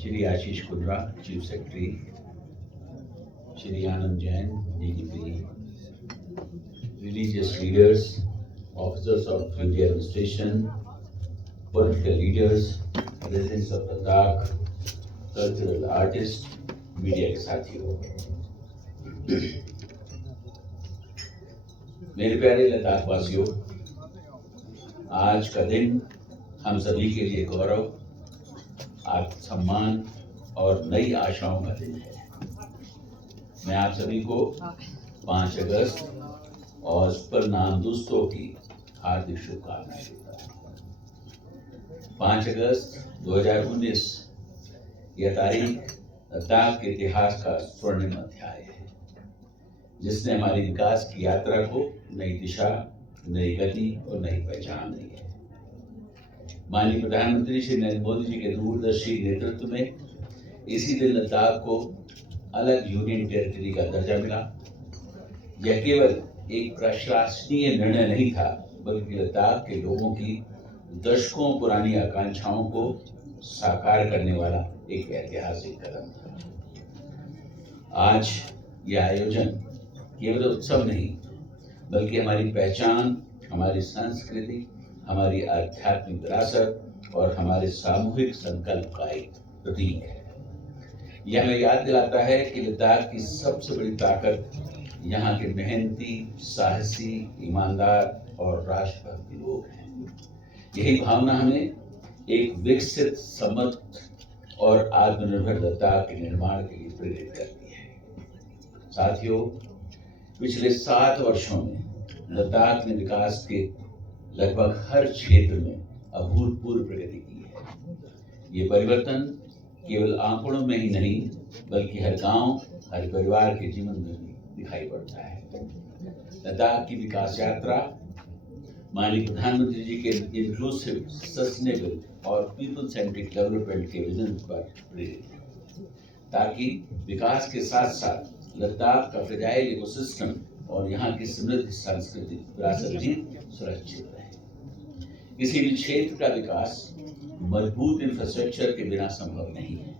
Shri Ashish Kundra, chief secretary, Shri Anand Jain, DGP, religious leaders, officers of duty administration, political leaders, residents of Ladakh, cultural artists, media के साथियों, मेरे प्यारे लद्दाख वासियों, आज का दिन हम सभी के लिए गौरव, आत्मसम्मान और नई आशाओं का दिन है। मैं आप सभी को 5 अगस्त और परनाम दोस्तों की हार्दिक शुभकामनाएं देता हूँ। 5 अगस्त 2019 यह तारीख लद्दाख के इतिहास का स्वर्णिम अध्याय है, जिसने हमारी विकास की यात्रा को नई दिशा, नई गति और नई पहचान दी है। माननीय प्रधानमंत्री श्री नरेंद्र मोदी जी के दूरदर्शी नेतृत्व में इसी दिन लद्दाख को अलग यूनियन टेरिटरी का दर्जा मिला। यह केवल एक प्रशासनीय निर्णय नहीं था, बल्कि लद्दाख के लोगों की दशकों पुरानी आकांक्षाओं को साकार करने वाला एक ऐतिहासिक कदम था। आज यह आयोजन केवल उत्सव नहीं, बल्कि हमारी पहचान, हमारी संस्कृति, हमारी आध्यात्मिक विरासत और हमारे सामूहिक संकल्प का एक प्रतीक है। यह हमें याद दिलाता है कि लद्दाख की सबसे बड़ी ताकत यहाँ के मेहनती, साहसी, ईमानदार और राष्ट्रभक्त लोग हैं। यही भावना हमें एक विकसित, समृद्ध और आत्मनिर्भर लद्दाख के निर्माण के लिए प्रेरित करती है। साथियों, पिछले 7 वर्षों में लद्दाख ने विकास के लगभग हर क्षेत्र में अभूतपूर्व प्रगति की है। ये परिवर्तन केवल आंकड़ों में ही नहीं, बल्कि हर गांव, हर परिवार के जीवन में भी दिखाई पड़ता है। लद्दाख की विकास यात्रा माननीय प्रधानमंत्री जी के इंक्लूसिव, सस्टेनेबल और पीपल सेंट्रिक डेवलपमेंट के विजन पर प्रेरित है, ताकि विकास के साथ साथ लद्दाख का फ्रेजाइल इकोसिस्टम और यहाँ की समृद्ध सांस्कृतिक विरासत भी सुरक्षित रहे। किसी भी क्षेत्र का विकास मजबूत इंफ्रास्ट्रक्चर के बिना संभव नहीं है।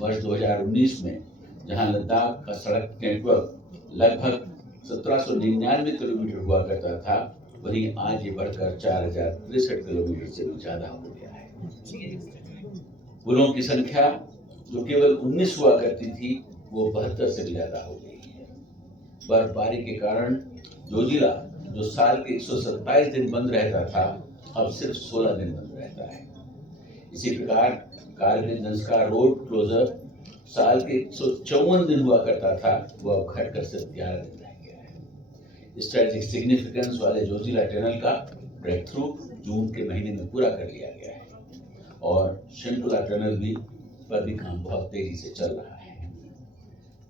वर्ष 2019 में जहां लद्दाख का सड़क नेटवर्क लगभग 1799 किलोमीटर हुआ करता था, वहीं आज ये बढ़कर 4063 किलोमीटर से भी ज्यादा हो गया है। पुलों की संख्या जो केवल 19 हुआ करती थी, वो 72 से भी ज्यादा हो गई है। बर्फबारी के कारण जोजिला, जो साल के 127 दिन बंद रहता था, अब सिर्फ 16 दिन बंद रहता है। इसी प्रकार कारगिल जंस्कार रोड क्लोजर साल के 154 दिन हुआ करता था, वो अब घटकर सिर्फ 11 दिन रह गया है। स्ट्रेटेजिक सिग्निफिकेंस वाले जोजिला टनल का ब्रेक थ्रू जून के महीने में पूरा कर लिया गया है और शिंटुला टनल पर भी काम बहुत तेजी से चल रहा है।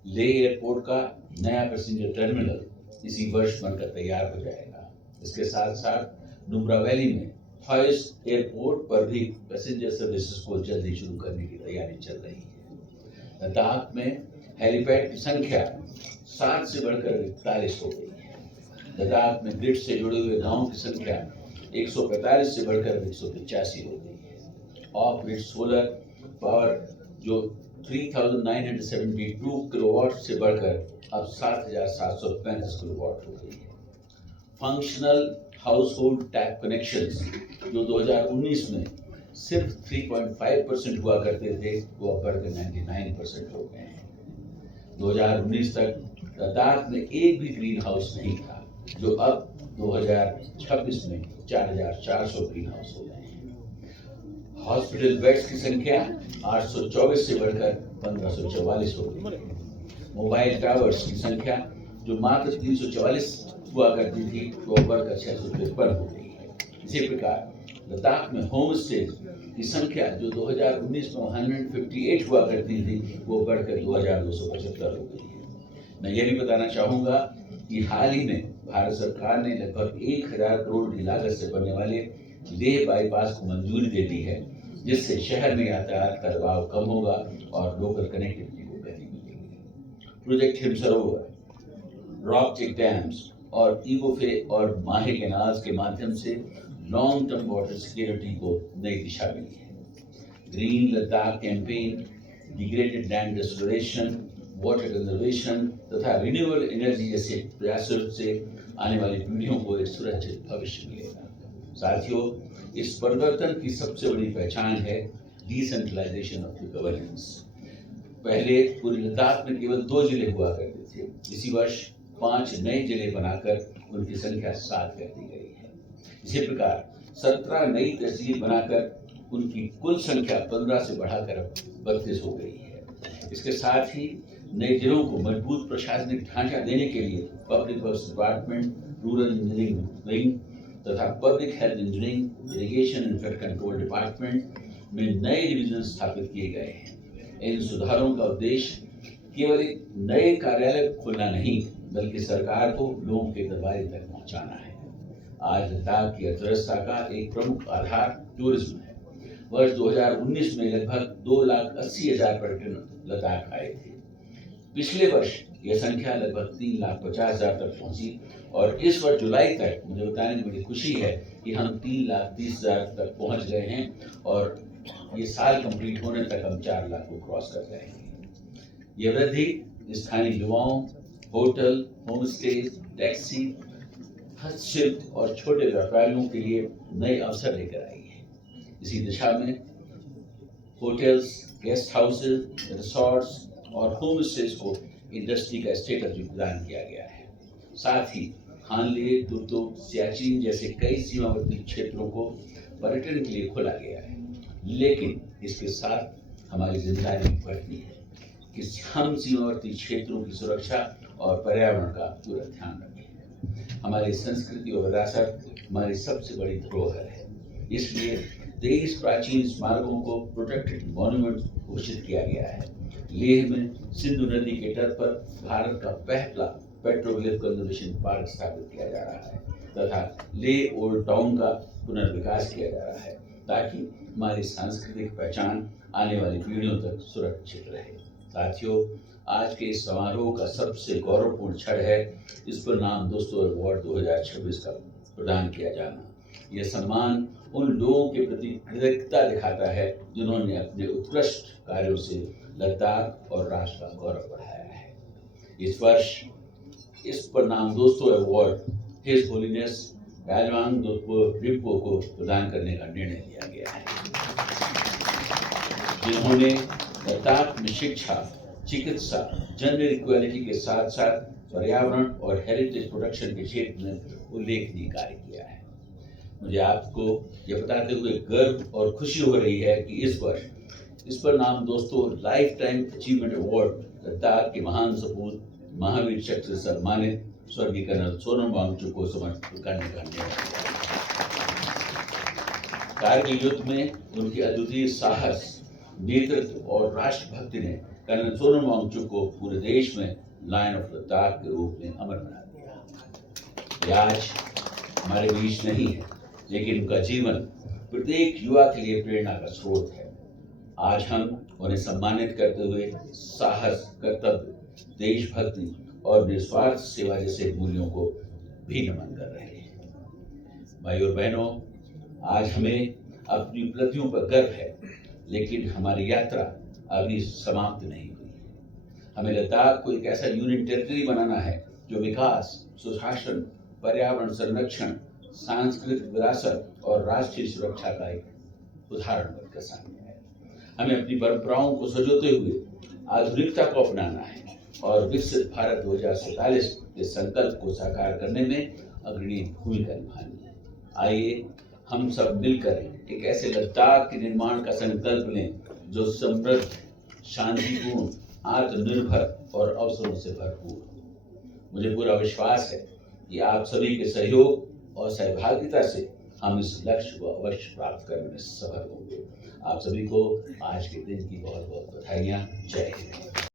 ले एयरपोर्ट का नया पैसेंजर टर्मिनल इसी वर्ष बनकर तैयार हो जाएगा। इसके साथ साथ नुब्रा वैली में हॉयस एयरपोर्ट पर भी पैसेंजर सर्विसेज को जल्दी शुरू करने की तैयारी चल रही है। लद्दाख में हेलीपैड की संख्या 7 से बढ़कर 41 हो गई है। लद्दाख में ग्रिड से जुड़े हुए गांवों की संख्या 145 से बढ़कर 185 हो गई है। ऑफ ग्रिड सोलर पावर जो 3972 किलोवाट से बढ़कर अब 7735 किलोवाट हो गई है। फंक्शनल हाउसहोल्ड टैप कनेक्शंस जो 2019 में सिर्फ 3.5% हुआ करते थे, वो अब बढ़कर 99% हो गए हैं। 2019 तक लद्दाख में एक भी ग्रीन हाउस नहीं था, जो अब 2026 में 4400 ग्रीन हाउस हो गए हैं। हॉस्पिटल बेड्स की संख्या 824 से बढ़कर 1544 हो गई है। मोबाइल टावर्स की संख्या जो मात्र 344 हुआ करती थी, वो बढ़कर 653 हो गई है। इसी प्रकार लद्दाख में होम स्टे की संख्या जो 2019 में 158 हुआ करती थी, वो बढ़कर 2275 हो गई है। मैं ये भी बताना चाहूँगा कि हाल ही में भारत सरकार ने लगभग 1000 करोड़ की लागत से बनने वाले लेह बाईपास को मंजूरी दे दी है, जिससे शहर में यातायात का दबाव कम होगा और लोकल कनेक्टिविटी को गति मिलेगी। प्रोजेक्ट हिम सरोवर, रॉक चेक डैम्स और ईगोफे और माहे कैनाल्स के माध्यम से लॉन्ग टर्म वाटर सिक्योरिटी को नई दिशा मिली है। Green Ladakh campaign, degraded land restoration, water conservation तथा रिन्यूएबल एनर्जी जैसे प्रयासों से आने वाली पीढ़ियों को एक सुरक्षित भविष्य मिलेगा। साथियों, इस परिवर्तन की सबसे बड़ी पहचान है डिसेंट्रलाइजेशन ऑफ द गवर्नेंस। पहले पूरे लद्दाख में केवल 2 जिले हुआ करते थे। इसी वर्ष 5 नए जिले बनाकर उनकी संख्या 7 कर दी गई है। इसी प्रकार 17 नई तहसील बनाकर उनकी कुल संख्या 15 से बढ़ाकर 32 हो गई है। इसके साथ ही नए जिलों को मजबूत प्रशासनिक ढांचा देने के लिए public works department, rural engineering wing तथा public health engineering, irrigation and flood control department में नए डिवीजन स्थापित किए गए हैं। इन सुधारों का उद्देश्य केवल एक नए कार्यालय खोलना नहीं, बल्कि सरकार को लोगों के दरबार तक पहुंचाना है। आज लद्दाख की अर्थव्यवस्था का एक प्रमुख आधार टूरिज्म है। वर्ष 2019 में लगभग 2,80,000 पर्यटन लद्दाख आए थे। पिछले वर्ष यह संख्या लगभग 3,50,000 तक पहुंची और इस वर्ष जुलाई तक मुझे बताने में बड़ी खुशी है कि हम 3,30,000 तक पहुंच गए हैं और ये साल कंप्लीट होने तक हम 4 लाख को क्रॉस कर जाएंगे। यह वृद्धि स्थानीय युवाओं, होटल, होम स्टे, टैक्सी, हस्तशिल्प और छोटे व्यापारियों के लिए नए अवसर लेकर आई है। इसी दिशा में होटल्स, गेस्ट हाउसेज, रिसोर्ट्स और होम स्टेज को इंडस्ट्री का स्टेटस भी प्रदान किया गया है। साथ ही हानले, तुर्तुक, सियाचिन जैसे कई सीमावर्ती क्षेत्रों को पर्यटन के लिए खोला गया है। लेकिन इसके साथ हमारी जिम्मेदारी बढ़ती है कि हम सीमावर्ती क्षेत्रों की सुरक्षा और पर्यावरण का पूरा ध्यान रखें। हमारी संस्कृति और विरासत हमारी सबसे बड़ी धरोहर है। इसलिए 23 प्राचीन स्मारकों को प्रोटेक्टेड मॉन्यूमेंट घोषित किया गया है। लेह में सिंधु नदी के तट पर भारत का पहला पेट्रोग्लिफ कंजर्वेशन पार्क स्थापित किया जा रहा है तथा लेह ओल्ड टाउन का पुनर्विकास किया जा रहा है, ताकि हमारी सांस्कृतिक पहचान आने वाली पीढ़ियों तक सुरक्षित रहे। साथियों, आज के इस समारोह का सबसे गौरवपूर्ण क्षण है इस पर नाम दोस्तों अवार्ड 2026 का प्रदान किया जाना। यह सम्मान उन लोगों के प्रति कृतज्ञता दिखाता है जिन्होंने अपने उत्कृष्ट कार्यों से लद्दाख और राष्ट्र का गौरव बढ़ाया है। इस वर्ष इस पर नाम दोस्तों अवार्ड हिज होलीनेस राजवांग दोत्पो रिम्पो को प्रदान करने का निर्णय लिया गया है, जिन्होंने लद्दाख में शिक्षा, चिकित्सा, जेंडर इक्वालिटी के साथ साथ पर्यावरण और हेरिटेज प्रोटेक्शन के क्षेत्र में उल्लेखनीय कार्य किया है। मुझे आपको यह बताते हुए गर्व और खुशी हो रही है कि इस वर्ष इस पर नाम दोस्तों life time achievement award Ladakh के महान सपूत महावीर चक्र से सम्मानित स्वर्गीय कर्नल सोनम वांगचुक को समर्पित करने का निर्णय लिया। कारगिल युद्ध में उनके अद्वितीय साहस, नेतृत्व और राष्ट्रभक्ति ने कर्नल सोनम वांगचुक को पूरे देश में लायन ऑफ लद्दाख के रूप में अमर बना दिया। यह आज हमारे बीच नहीं है, लेकिन उनका जीवन प्रत्येक युवा के लिए प्रेरणा का स्रोत है। आज हम उन्हें सम्मानित करते हुए साहस, कर्तव्य, देशभक्ति और निस्वार्थ सेवा जैसे मूल्यों को भी नमन कर रहे हैं। भाइयों और बहनों, आज हमें अपनी उपलब्धियों पर गर्व है, लेकिन हमारी यात्रा अभी समाप्त नहीं हुई है। हमें लद्दाख को एक ऐसा यूनियन टेरिटरी बनाना है जो विकास, सुशासन, पर्यावरण संरक्षण, सांस्कृतिक विरासत और राष्ट्रीय सुरक्षा का एक उदाहरण बनकर सामने आए। हमें अपनी परंपराओं को संजोते हुए आधुनिकता को अपनाना है और विकसित भारत 2047 के संकल्प को साकार करने में अग्रणी भूमिका निभानी है। आइए हम सब मिलकर एक ऐसे लद्दाख के निर्माण का संकल्प लें जो समृद्ध, शांतिपूर्ण, आत्मनिर्भर और अवसरों से भरपूर हो। मुझे पूरा विश्वास है कि आप सभी के सहयोग और सहभागिता से हम इस लक्ष्य को अवश्य प्राप्त करने में सफल होंगे। आप सभी को आज के दिन की बहुत बहुत बधाइयाँ। जय हिंद।